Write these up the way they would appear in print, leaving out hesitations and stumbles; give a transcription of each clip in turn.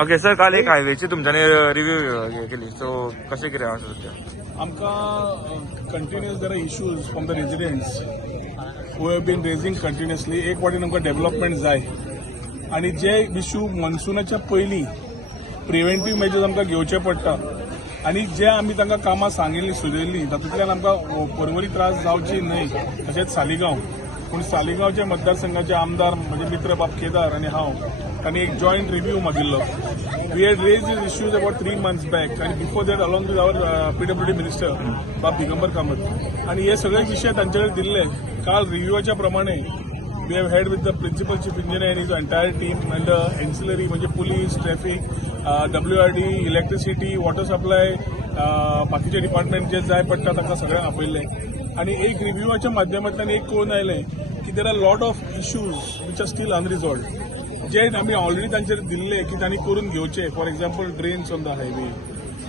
Okay sir, काल एक हायवेची तुमच्यानी review केली, सो कशें कितें आसा सध्या? आमकां continuous there are issues from the residents who have been raising continuously. एक वाटेन आमकां डेव्हलपमेंट जाय आनी जे इश्यू मॉन्सुनाच्या पयलीं प्रिव्हेंटीव मेजर्स आमकां घेवचे पडटा आनी जे आमी तांकां कामां सांगिल्लीं सुचयल्लीं तातूंतल्यान आमकां परवरी त्रास जावची न्हय. तशेंच सालिगांव, पूण सालिगांवच्या मतदारसंघाचे आमदार म्हणजे मित्र बाब केदार आनी हांव तांणी एक जॉयंट रिव्ह्यू मागिल्लो. We had raised these issues about 3 months back आनी before that along with our PWD minister Bab Digambar Kamat आनी हे सगळे विशय तांचे कडेन दिल्ले. काल रिव्ह्यूच्या प्रमाणे we have had with the principal chief engineer and his entire team and ancillary म्हणजे police, traffic, WRD, electricity, water supply, बाकीचे डिपार्टमेंट जे जाय पडटा तांकां सगळ्यांक आपयल्ले आनी एक रिव्ह्यूच्या माध्यमांतल्यान एक कळून आयलें की there are lot of issues which are still unresolved, जे आमी ऑलरेडी तांचेर दिल्ले की तांणी करून घेवचे. For example drains on the highway,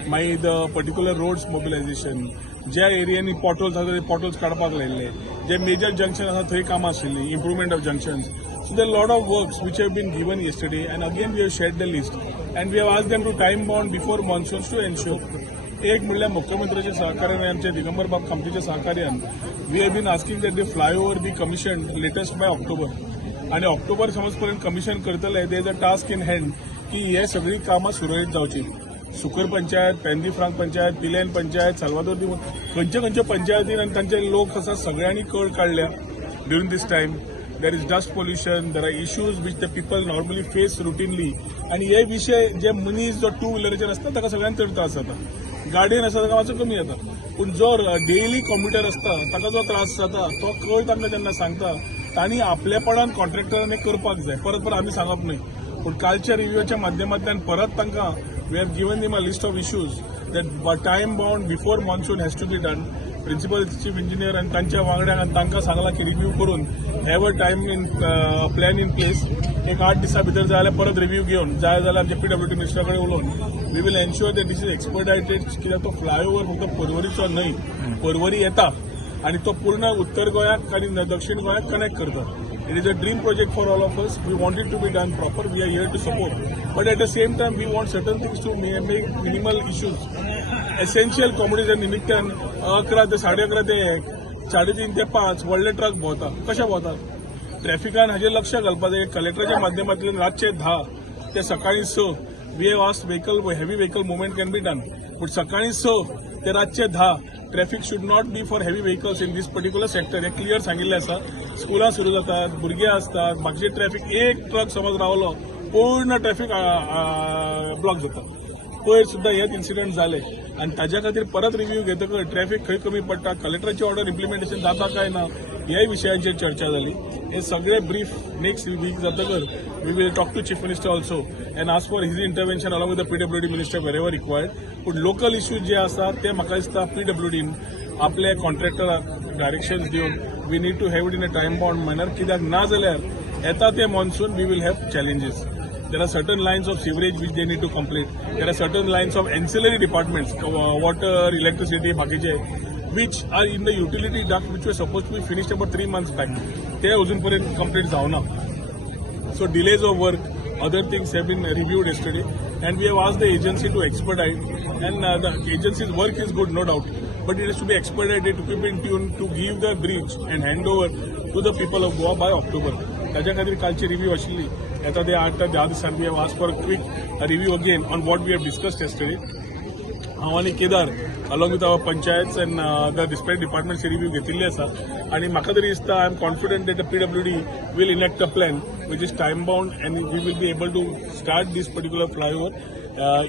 मागीर द पर्टिक्युलर रोड्स मोबिलायझेशन, ज्या एरियांनी पॉटहोल्स आसा ते पॉटहोल्स काडपाक लायिल्ले, जे मेजर जंक्शन आसा थंय कामां आशिल्लीं, improvement of junctions. So there lot of works which have been given yesterday and again we have shared the list and we have asked them to time bound before monsoons to ensure. एक म्हणल्यार मुख्यमंत्र्याच्या सहकार्यान आमचे दिगंबर बाब कामतीच्या सहकार्यान we have been asking that the flyover be commission latest by October आनी October समज पर्यंत कमिशन करतले. There is a task in hand की हे सगळी कामां सुरळीत जावची. सुकर पंचायत, पेंदी फ्रांक पंचायत, पिलेन पंचायत, साल्वादोर दिवून खंयच्या पंचायतीन आनी तांचे लोक आसा सगळ्यांनी कळ काडल्या during this time. There is dust pollution, there are issues which the people normally face routinely आनी हे विशय जे मनीस जो 2 व्हिलराचेर आसता ताका सगळ्यांक चड त्रास जाता. गाडयेन आसा ताका मातसो कमी जाता, पूण जो डेली कॉम्प्युटर आसता ताका जो त्रास जाता तो कळ तांकां जेन्ना सांगता तांणी आपलेपणान कॉन्ट्रॅक्टरांनी करपाक जाय. परत आमी सांगप न्हय. पूण कालच्या रिव्ह्यूच्या माध्यमांतल्यान परत तांकां we have given them a list of issues that time bound before monsoon has to be done. Principal chief engineer आनी तांच्या वांगड्यांक आनी तांकां सांगलां की रिव्ह्यू करून have a time in plan in place. एक 8 दिसां भितर जाय जाल्यार परत रिव्ह्यू घेवन जाय जाल्यार आमच्या PWD मिनिस्टरा कडेन उलोवन we will ensure that this is expedited. कित्याक तो फ्लायओव्हर फक्त परवरीचो न्हय, परवरी येता आनी तो पूर्ण उत्तर गोंयाक आनी दक्षिण गोंयाक कनेक्ट करता. It is a dream project for all of us. We want it to be done proper. We are here to support. But at the same time, we want certain things to make minimal issues. Essential commodities निमित्तान 11 ते 11:30 ते 3:30 ते 5 व्हडले truck भोंवता. कशे भोंवता? ट्रॅफिकान हाजेर लक्ष घालपाक जाय. कलेक्टराच्या माध्यमांतल्यान रातचे 10 ते सकाळी 6 we have asked heavy vehicle movement can be done. But सकाळी 6 ते रातचे 10 traffic should not be for heavy vehicles in this particular sector. हे क्लियर सांगिल्लें आसा. स्कुलां सुरू जातात, भुरगे असतात, बाकीचे ट्रॅफिक एक ट्रक समज रावलो पूर्ण ट्रॅफिक ब्लॉक जाता. पयर सुद्दां हेच इन्सिडंट जाले आनी ताज्या खातीर परत रिव्ह्यू घेतकच ट्रॅफिक खंय कमी पडटा, कलेक्टराची ऑर्डर इम्प्लिमेंटेशन जाता काय ना ह्याय विशयांचेर चर्चा जाली. हे सगळे ब्रीफ नेक्स्ट वीक जातकच we will talk to chief minister also and ask for his intervention along with the PWD minister wherever required. पूण लोकल इश्यूज जे आसात ते म्हाका दिसता PWDन आपले कॉन्ट्रॅक्टराक डायरेक्शन्स दिवन we need to have it in a time bound manner. कित्याक ना जाल्यार येता ते monsoon we will have challenges. There are certain lines of sewerage which they need to complete. There are certain lines of ancillary departments, water, electricity, bakiche, which are in the utility duct which were supposed to be finished about 3 months back. They अजूनपर्यंत complete जावना. So delays of work, other things have been reviewed yesterday, and we have asked the agency to expedite. And the agency's work is good, no doubt, but it has to be expedited to keep in tune to give the bridge and hand over to the people of Goa by October. ताज्या खातीर कालची review आशिल्ली. येता ते 8 ते 10 दिसांनी we have asked for a quick review again on what we have discussed yesterday. हांव आनी Kedar along with our panchayats and the dispatch डिपार्टमेंट्सची रिव्ह्यू घेतिल्ली आसा आनी म्हाका तरी दिसता I am confident that the PWD will enact a plan which is time bound and we will be able to start this particular flyover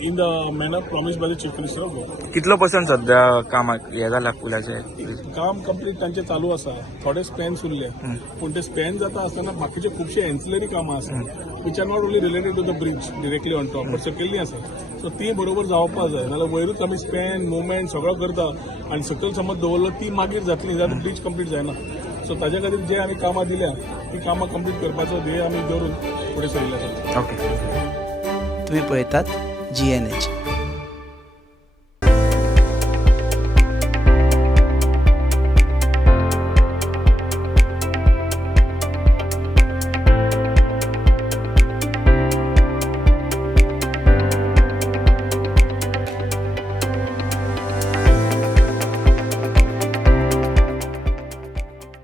in the manner promised by the Chief Minister of Goa. कितलो percent सध्या काम हे जाल्या पुलाचे? काम complete तांचे चालू आसा. थोडे स्पॅन्स उरले पूण ते स्पॅन जाता आसतना बाकीचे खुबशे एन्सिलरी कामां आसात which are not only related to the bridge directly on top but सकयल्लीं आसा. सो ती बरोबर जावपाक जाय. नाल्यार वयरूच आमी स्पॅन मुवमेंट सगळो करता आनी सकयल समज दवरलो ती मागीर जातली जाल्यार ब्रिज कंप्लीट जायना. सो ताज्या खातीर जे आमी कामां दिल्या ती कामां कंप्लीट करपाचो ध्येय आमी दवरून फुडें सरिल्ले आसात. ओके. तुम्ही पळयतात GNH.